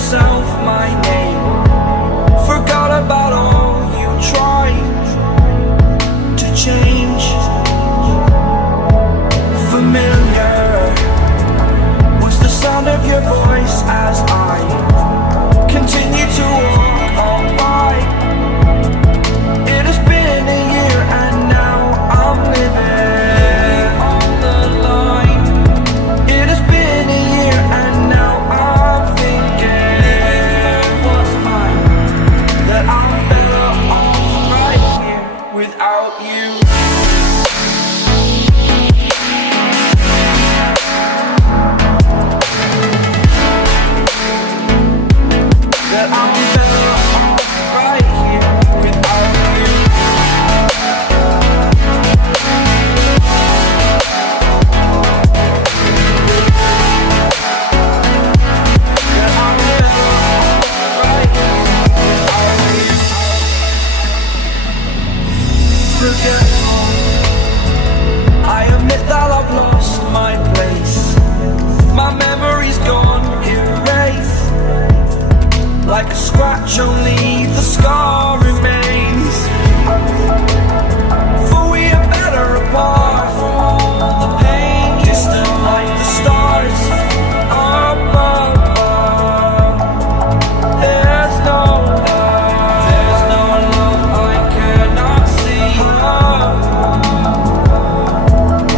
myself my name. Forgot about all you tried to change. Familiar was the sound of your voice as I continue to walk by. It has been a year and now I'm living on the line. It has been a year and now I'm thinking what's mine, that I'm better off right here without you. That I'm better off right here without you. That I'm better off right here without you. Forgetful, I admit that I've lost my place. My memory's gone erased. Like a scratch, only the scar remains.